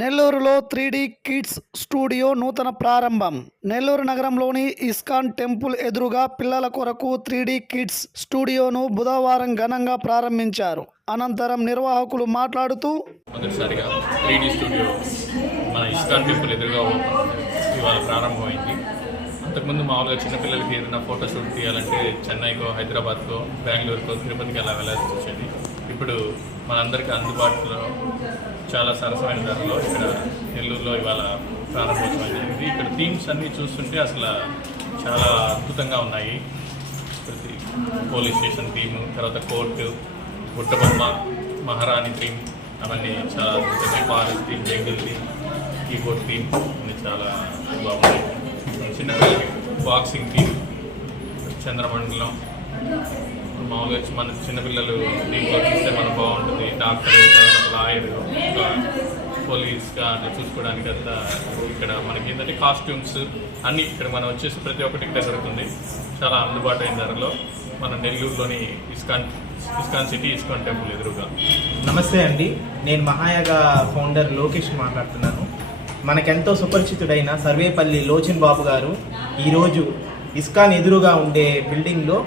నెల్లూరులో three kids studio నూతన ప్రారంభం. నెల్లూరు నగరంలోని ఇస్కాన్ టెంపుల్ ఎదురుగా పిల్లల కొరకు త్రీ కిడ్స్ స్టూడియోను బుధవారం ఘనంగా ప్రారంభించారు. అనంతరం నిర్వాహకులు మాట్లాడుతూ మొదటిసారిగా త్రీ డీ స్టూడియో మన ఇస్కాన్ టెంపుల్ ఎదురుగా ఇవాళ ప్రారంభమైంది. అంతకుముందు మామూలుగా చిన్నపిల్లలకి ఏదైనా ఫోటో షూట్ తీయాలంటే చెన్నైకో హైదరాబాద్కో బెంగళూరుకో తిరుపతికి అలా వెళ్ళాల్సి వచ్చేది. ఇప్పుడు మనందరికీ అందుబాటులో చాలా సరసమైన ధరలో ఇక్కడ నెల్లూరులో ఇవాళ ప్రారంభోత్సవం జరిగింది. ఇక్కడ థీమ్స్ అన్నీ చూస్తుంటే అసలు చాలా అద్భుతంగా ఉన్నాయి. ప్రతి పోలీస్ స్టేషన్ థీము తర్వాత కోర్టు గుట్టబొమ్మ మహారాణి థీమ్ అవన్నీ చాలా అద్భుతంగా forest theme jungle theme keyboard theme అన్నీ చాలా బాగున్నాయి. చిన్నపిల్లలకి బాక్సింగ్ థీమ్ చంద్రమండలం మామూలుగా వచ్చి మన చిన్నపిల్లలు దీంట్లో చూస్తే మనం బాగుంటుంది. డాక్టర్ లాయర్ పోలీస్గా అట్లా చూసుకోవడానికి అంతా ఇక్కడ మనకి ఏంటంటే కాస్ట్యూమ్స్ అన్నీ ఇక్కడ మనం వచ్చేసి ప్రతి ఒక్కటి ఇక్కడ దొరుకుతుంది. చాలా అందుబాటు అయిన ధరలో మన నెల్లూరులోని ISKCON ISKCON city ISKCON temple ఎదురుగా. నమస్తే అండి. నేను మహాయాగ ఫౌండర్ లోకేష్ మాట్లాడుతున్నాను. మనకెంతో సుపరిచితుడైన సర్వేపల్లి లోచన్ బాబు గారు ఈరోజు ఇస్కాన్ ఎదురుగా ఉండే బిల్డింగ్లో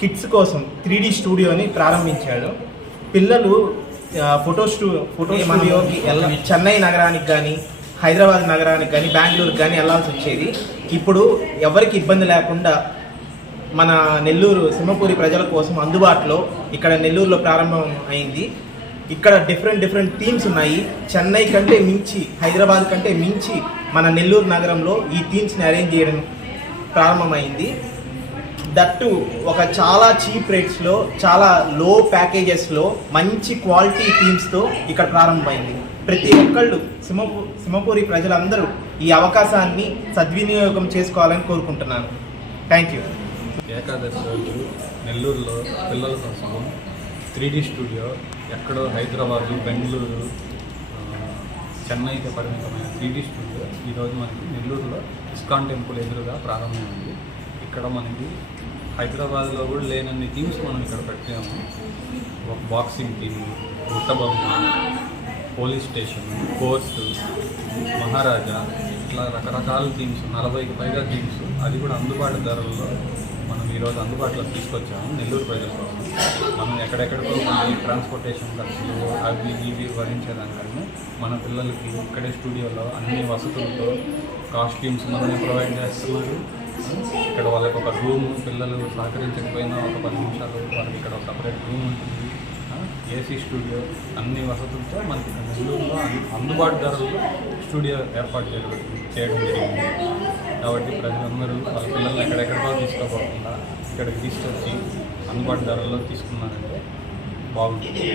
కిడ్స్ కోసం త్రీ స్టూడియోని ప్రారంభించాడు. పిల్లలు ఫోటో స్టూ ఫోటో స్టూడియోకి వెళ్ళ చెన్నై నగరానికి కానీ హైదరాబాద్ నగరానికి కానీ బెంగళూరుకి కానీ వెళ్ళాల్సి వచ్చేది. ఇప్పుడు ఎవరికి ఇబ్బంది లేకుండా మన నెల్లూరు సింహపూరి ప్రజల కోసం అందుబాటులో ఇక్కడ నెల్లూరులో ప్రారంభం అయింది. ఇక్కడ డిఫరెంట్ డిఫరెంట్ థీమ్స్ ఉన్నాయి. చెన్నై కంటే మించి హైదరాబాద్ కంటే మించి మన నెల్లూరు నగరంలో ఈ థీమ్స్ని అరేంజ్ చేయడం ప్రారంభమైంది. దట్టు ఒక చాలా చీప్ రేట్స్లో చాలా లో ప్యాకేజెస్లో మంచి క్వాలిటీ థీమ్స్తో ఇక్కడ ప్రారంభమైంది. ప్రతి ఒక్కళ్ళు సింహపూ సింహపూరి ప్రజలందరూ ఈ అవకాశాన్ని సద్వినియోగం చేసుకోవాలని కోరుకుంటున్నాను. థ్యాంక్ యూ ఏకాదశి రోజు నెల్లూరులో పిల్లల కోసం త్రీ డీ స్టూడియో ఎక్కడో హైదరాబాదు బెంగళూరు చెన్నైకి పరిమితమైన త్రీ డీ స్టూడియో ఈరోజు మనకి నెల్లూరులో ఇస్కాన్ టెంపుల్ ఎదురుగా ప్రారంభమైంది. ఇక్కడ మనకి హైదరాబాద్లో కూడా లేనన్ని థీమ్స్ మనం ఇక్కడ పెట్టాము. ఒక బాక్సింగ్ టీమ్ గుట్టబొమ్మ పోలీస్ స్టేషన్ కోర్టు మహారాజా ఇట్లా రకరకాల థీమ్స్ నలభైకి పైగా థీమ్స్ అది కూడా అందుబాటు ధరల్లో మనం ఈరోజు అందుబాటులో తీసుకొచ్చాము నెల్లూరు ప్రజల కోసం. మనం ఎక్కడెక్కడికో మన ట్రాన్స్పోర్టేషన్ ఖర్చులు అవి ఇవి భరించేదానికన్నా మన పిల్లలకి ఇక్కడే స్టూడియోలో అన్ని వసతులతో కాస్ట్యూమ్స్ మనమే ప్రొవైడ్ చేస్తున్నారు. ఇక్కడ వాళ్ళకి ఒక రూమ్ పిల్లలు సహకరించకపోయినా ఒక పది నిమిషాలు వాళ్ళకి ఇక్కడ ఒక సపరేట్ రూమ్ ఉంటుంది. ఏసీ స్టూడియో అన్ని వసతులతో మనకి నెల్లూరులో అందుబాటు ధరల్లో స్టూడియో ఏర్పాటు చేయడం చేయడం జరిగింది. కాబట్టి ప్రజలందరూ వాళ్ళ పిల్లల్ని ఎక్కడెక్కడో తీసుకోకుండా ఇక్కడికి తీసుకొచ్చి అందుబాటు ధరల్లో తీసుకున్నారంటే బాగుంటుంది.